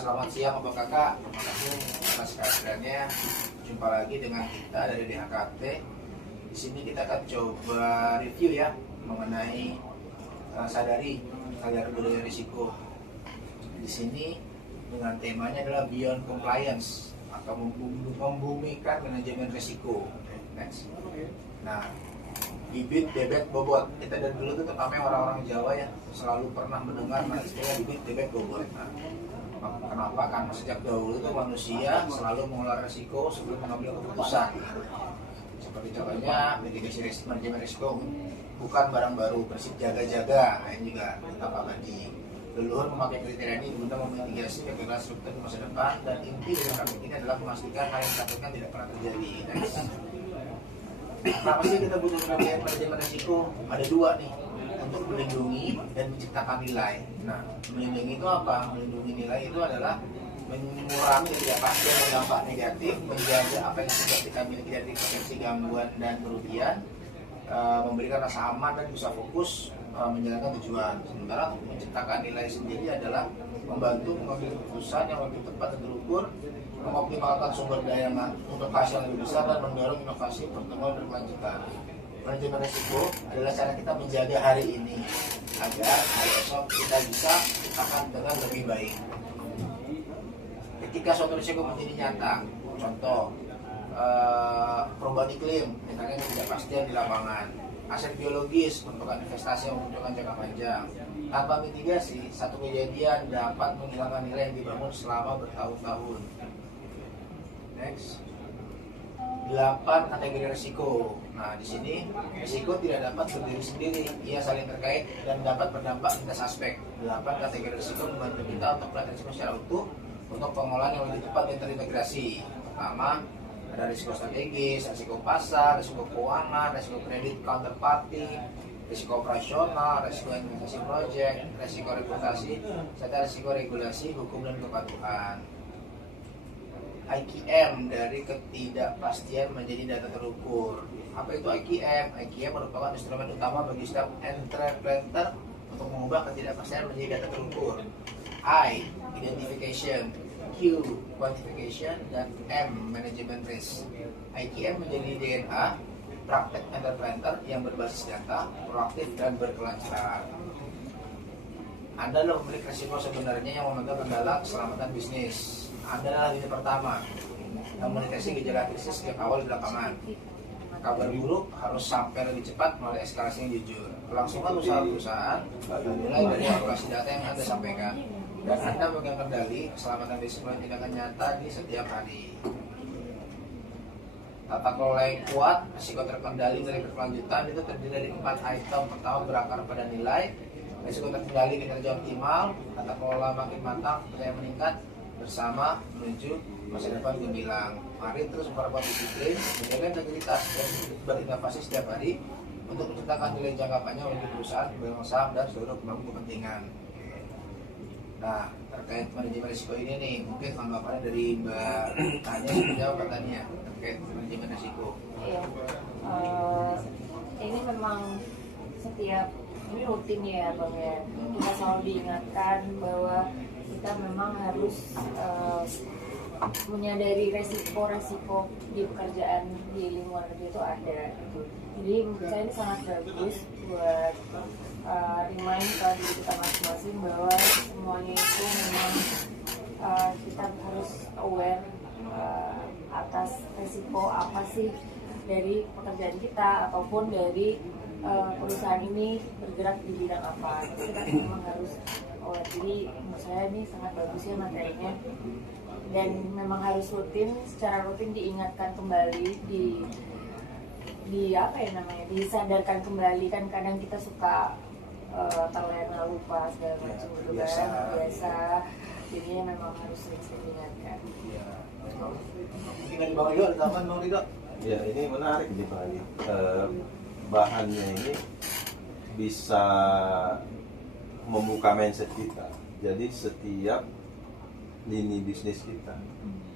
selamat siang Bapak Kakak. Terima kasih atas kehadirannya. Jumpa lagi dengan kita dari DHKT. Di sini kita akan coba review ya mengenai sadar budaya risiko. Di sini dengan temanya adalah Beyond Compliance atau membumikan manajemen risiko. Next. Nah, bibit, bebek, bobot. Kita dari dulu tuh terutama orang-orang Jawa ya selalu pernah mendengar istilah bibit, bebek, bobot. Nah, kenapa? Karena sejak dahulu itu manusia selalu mengelola risiko sebelum mengambil keputusan. Seperti contohnya mitigasi risiko, manajemen risiko bukan barang baru, prinsip jaga-jaga. Ini juga tetap abadi. Leluhur memakai kriteria ini guna memitigasi kegagalan struktur di masa depan, dan inti dari kami ini adalah memastikan hal yang ditakutkan tidak pernah terjadi. Next. Kenapa sih kita butuh manajemen risiko? Ada dua nih, untuk melindungi dan menciptakan nilai. Nah, melindungi itu apa? Melindungi nilai itu adalah mengurangi ketidakpastian dan dampak negatif, menjaga apa yang sudah kita miliki dari potensi gangguan dan kerugian, memberikan rasa aman dan bisa fokus menjalankan tujuan. Sementara untuk menciptakan nilai sendiri adalah membantu mengambil keputusan yang lebih tepat dan terukur, mengoptimalkan sumber daya untuk hasil yang lebih besar, dan mendorong inovasi pertumbuhan berkelanjutan. Manajemen risiko adalah cara kita menjaga hari ini agar hari esok kita bisa akan dengan lebih baik. Ketika suatu risiko menjadi nyata, contoh perubahan iklim, misalnya ketidakpastian di lapangan, aset biologis merupakan investasi yang membutuhkan jangka panjang. Tanpa mitigasi, satu kejadian dapat menghilangkan nilai yang dibangun selama bertahun-tahun. Next. 8 kategori risiko. Nah, di sini risiko tidak dapat berdiri sendiri, ia saling terkait dan dapat berdampak lintas aspek. 8 kategori risiko membantu kita untuk melihat risiko secara utuh untuk pengolahan yang lebih tepat dan terintegrasi. Pertama, ada risiko strategis, risiko pasar, risiko keuangan, risiko kredit counterparty, risiko operasional, risiko investasi proyek, risiko reputasi, serta risiko regulasi, hukum dan kepatuhan. IQM dari ketidakpastian menjadi data terukur. Apa itu IQM? IQM merupakan instrumen utama bagi setiap entrepreneur untuk mengubah ketidakpastian menjadi data terukur. I, identification, Q, quantification, dan M, management risk. IQM menjadi DNA praktek entrepreneur yang berbasis data, proaktif, dan berkelancaran. Anda adalah pemilik risiko sebenarnya yang memegang kendala keselamatan bisnis. Anda adalah lini pertama yang mendeteksi gejala krisis sejak awal di lapangan. Kabar buruk harus sampai lebih cepat melalui eskalasi yang jujur. Kelangsungan usaha perusahaan dimulai dari evaluasi data yang Anda sampaikan, dan Anda memegang kendali keselamatan bisnis melalui tindakan nyata di setiap hari. Tata kelola yang kuat, risiko terkendali dari berkelanjutan itu terdiri dari 4 item. Pertama, berakar pada nilai, risiko terkendali kinerja optimal, tata kelola makin matang, percaya meningkat, bersama menuju masa depan gemilang. Mari terus memperkuat disiplin, menjaga integritas, dan berinovasi setiap hari untuk menciptakan nilai jangka panjang bagi perusahaan, bangsa, dan seluruh pemangku kepentingan. Nah, terkait manajemen risiko ini nih, mungkin tanggapannya dari Mbak Tanya seperti apa katanya terkait manajemen risiko? Iya, ini memang setiap ini rutin ya Bang ya. Kita selalu diingatkan bahwa kita memang harus menyadari resiko-resiko di pekerjaan di lingkungan kerja itu ada. Jadi menurut saya ini sangat bagus buat remind ke diri kita masing-masing bahwa semuanya itu memang kita harus aware atas resiko apa sih dari pekerjaan kita ataupun dari perusahaan ini bergerak di bidang apa. Jadi kita memang harus aware. Jadi menurut saya ini sangat bagus ya materinya, dan memang harus secara rutin diingatkan kembali, di apa ya namanya, disadarkan kembali. Kan kadang kita suka terlena, lupa segala macam gitu kan, biasa. Jadinya memang harus sering diingatkan. Ya, dari Bang Ridho, ada tambahan Bang Ridho? Ya, ini menarik nih Pak Ali. Bahannya ini bisa membuka mindset kita. Jadi setiap lini bisnis kita,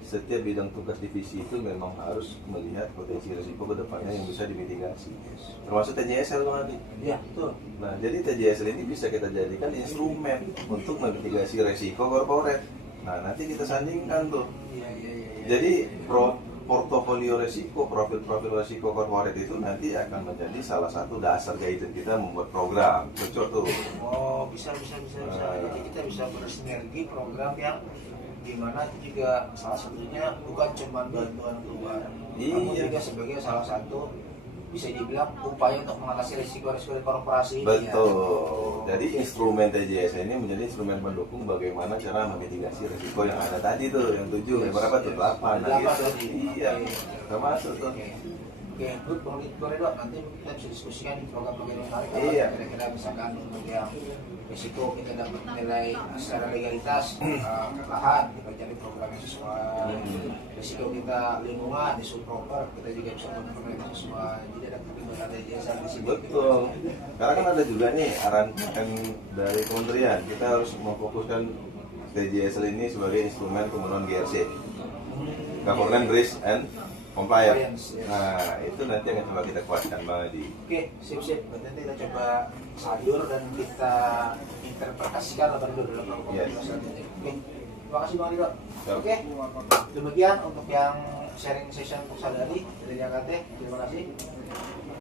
setiap bidang tugas divisi itu memang harus melihat potensi risiko ke depannya yang bisa dimitigasi. Termasuk TJSL Bang Adi. Iya, betul. Nah, jadi TJSL ini bisa kita jadikan instrumen untuk memitigasi risiko corporate. Nah, nanti kita sandingkan tuh. Iya. Jadi portofolio resiko, profil resiko korporat itu nanti akan menjadi salah satu dasar guidance kita membuat program. Cocok tuh. Oh, bisa. Jadi kita bisa bersinergi program yang dimana itu juga salah satunya bukan cuma bantuan keuangan, namun Iya. juga sebagai salah satu bisa dibilang upaya untuk mengatasi risiko-risiko korporasi. Betul. Jadi instrumen TJS ini menjadi instrumen pendukung bagaimana cara memitigasi risiko yang ada tadi tuh, yang 7, yang berapa tuh? 8. Nah, 8 gitu. tadi. Iya. Oke. Termasuk tuh. Oke, good, boleh dok. Nanti kita bisa diskusikan di program bagaimana Iya. kira-kira misalkan untuk yang risiko kita dapat nilai secara legalitas lahan, kita cari program yang sesuai. Risiko kita lingkungan, isu proper, kita juga bisa program yang sesuai. Jadi ada pertimbangan dari jasa di sini. Betul. Karena kan ada juga nih arahan dari kementerian, kita harus memfokuskan TJS ini sebagai instrumen pemenuhan GRC, Governance Risk and Compliance. Yes. Nah, itu nanti akan coba kita kuatkan banget di. Oke, sip. Nanti kita coba sadur dan kita interpretasikan apa dulu dalam program Yes. selanjutnya. Oke, terima kasih Bang Ridho. Siap. Oke, demikian untuk yang sharing session untuk sadari dari Jakarta. Terima kasih.